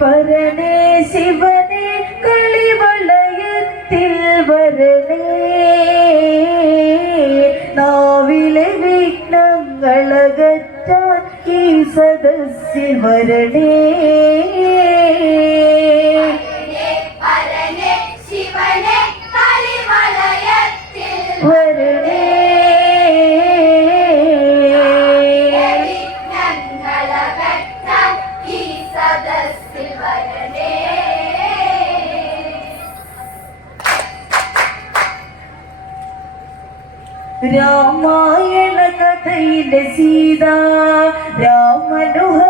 പരനേ ശിവനെ കളിവളയത്തിൽ വരണേ നാവിലെ വിഘ്നങ്ങളകറ്റാൻ ഈ സദസ്സിൽ വരണേ വരണേ രാമായണ കഥയിലെ സീത രാമനുഹരമാകിയ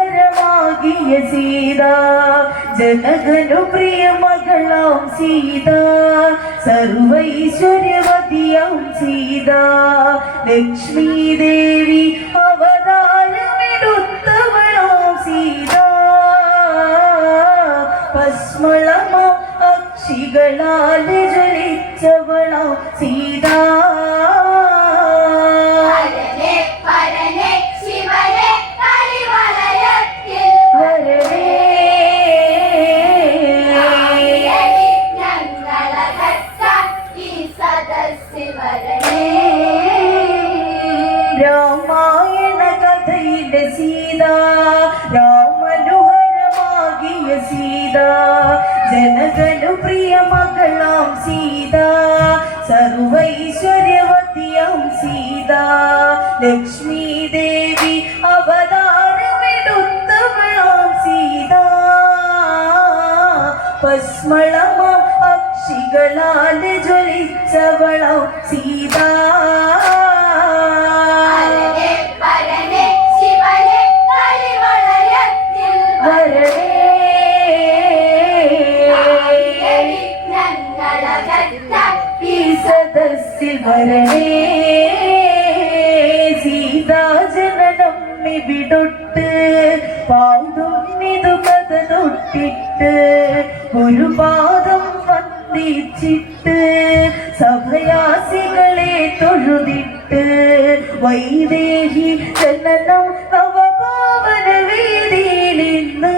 സീത ജനകനു പ്രിയ മകളാം സീത സർവൈശ്വര്യവതിയാം സീത ലക്ഷ്മീ ദേവി അവതാരമെടുത്തവളാം സീത പസ്മളമാം അക്ഷികളാൽ ജ്വലിച്ചവളാം സീത രാമായണ കഥയിലെ സീത രാമനുഹരമാകിയ സീത ജനകനു പ്രിയ മകളാം സീത സർവൈശ്വര്യവതിയാം സീത ലക്ഷ്മീ ദേവി അവതാരമെടുത്തവളാം സീത പസ്മളമാം അക്ഷികളാൽ ജ്വലിച്ചവളാം സീത സദസ്സിൽ വരണേ സീതാജനനം ഇവിടൊട്ട് പാടുന്നിതു കഥ തൊട്ടിട്ട് ഒരു പാദം വന്ദിച്ചിട്ട് സഭയാസികളെ തൊഴുതിട്ട് വൈദേഹി ജനനം നവപാവന വേദിയിൽ ഇന്ന്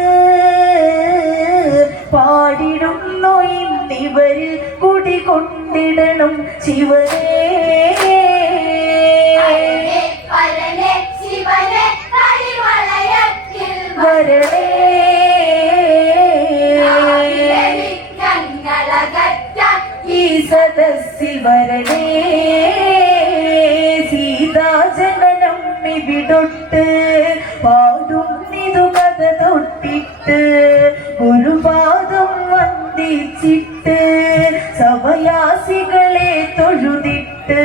പാടിടുന്നു ഇന്നിവരിൽ കുടികൊണ്ടിടണം ശിവനേ വരണേ ഈ സദസ്സിൽ വരണേ സീതാജനനം ഇവിടൊട്ട് പാടുന്നിതു കഥ തൊട്ടിട്ട് ഒരു പാദം വന്ദിച്ചിട്ട് സഭയാസികളെ തൊഴുതിട്ട്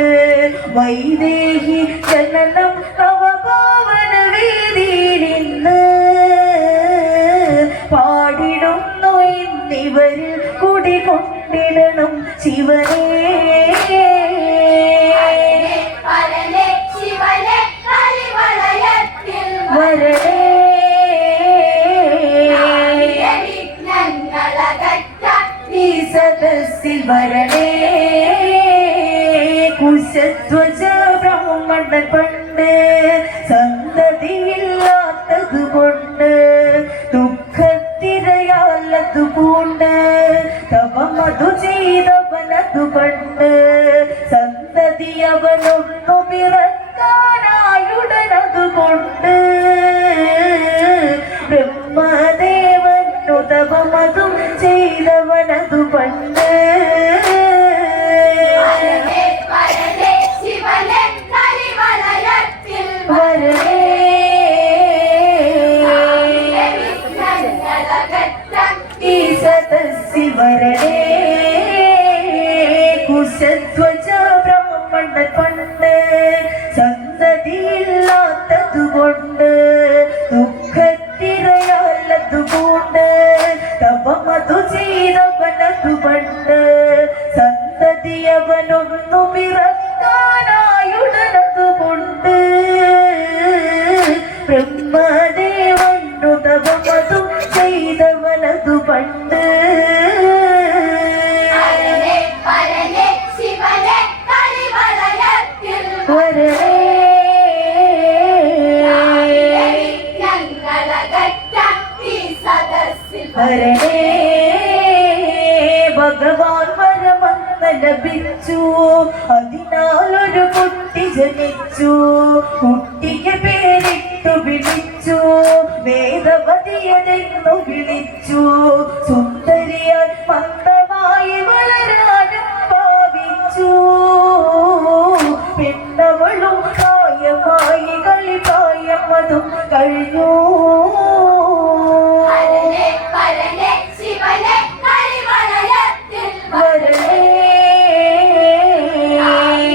വൈദേഹി ജനനം നവപാവന വേദിയിൽ ഇന്ന് പാടിടുന്നു ഇന്നിവരിൽ കുടികൊണ്ടിടണം ശിവനേ വരണേ ഈ സദസ്സിൽ വരണേ കുശധ്വജ ബ്രാഹ്മണൻ പണ്ട് സന്തതിയില്ലാത്തത് കൊണ്ട് ദുഃഖത്തിരയാലതു പൂണ്ട് തപമതു ചെയ്തവനതു പണ്ട് സന്തതി അവനൊന്നു പിറക്കാനായുടനതു കൊണ്ട് ബ്രഹ്മദേവനു തപമതും ചെയ്തവനതു പണ്ട് വരണേ ഈ സദസ്സിൽ വരണേ കുശധ്വജ ബ്രാഹ്മണൻ പണ്ട് സന്തതിയില്ലാത്തതു കൊണ്ട് ദുഃഖത്തിരയാലതു കൊണ്ട് തപമതു ചെയ്തവനതു പണ്ട് സന്തതി അവനൊന്നു പിറക്കാനായുടനതു കൊണ്ട് ബ്രഹ്മദേവനു തപമതു ചെയ്തവനതു പണ്ട് വരണേ ഈ സദസ്സിൽ ഹരണേ ഭഗവാൻ വരമന്ന് ലഭിച്ചു അതിനാലൊരു കുട്ടി ജനിച്ചു കുട്ടിക്ക് പേരിട്ടു വിളിച്ചു വേദവതിയതെന്നു വിളിച്ചു സുന്ദരിയാൽ മന്ദമായി വളരാനും ഭാവിച്ചു പെണ്ണവളും പ്രായമായി കളിപ്പായം അതും കഴിഞ്ഞു